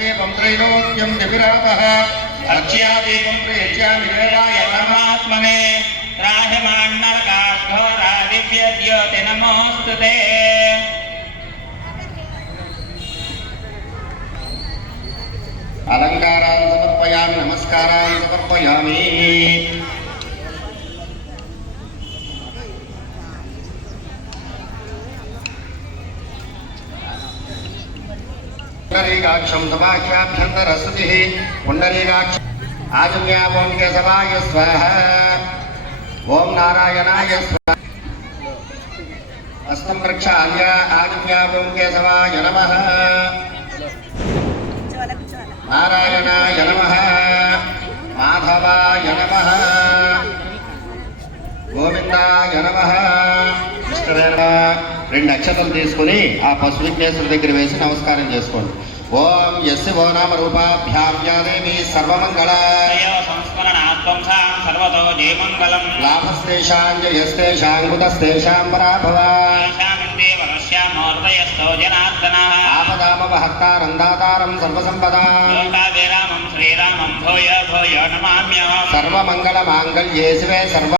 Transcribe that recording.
देवं त्रैलोक्यं दिविरापः अर्च्यादीपं प्रेच्यामि देवाय परमात्मने त्राह्यमान्नरकाघोरादिव्यद्योति नमोऽस्तु ते। अलङ्कारान् समर्पयामि नमस्कारान् समर्पयामि। पुण्डरीकाक्षं सभाख्याभ्यन्तरस्तुतिः पुण्डरीकाक्ष आजन्यावं केशवाय स्वाहा ओं नारायणाय स्वाहा हस्तं प्रक्षाल्य आजन्यावं केशवाय नमः नारायणाय नमः माधवाय नमः गोविंदाय नमः। రెండు అక్షతలు తీసుకుని ఆ పశు విఘ్నేశ్వర దగ్గర వేసి నమస్కారం చేసుకోండి. ఓం యస్య వో నామ రూపాభ్యాం యా దేవి సర్వమంగళ సర్వతో జయమంగళం లాభస్తేషాం జయస్తేషాం ముదస్తేషాం పరాభవ ఆపదామపహర్తారం దాతారం సర్వసంపదాం శ్రీరామం భూయ భూయ నమామ్యహం సర్వమంగళ మాంగళ్యే శివే సర్వ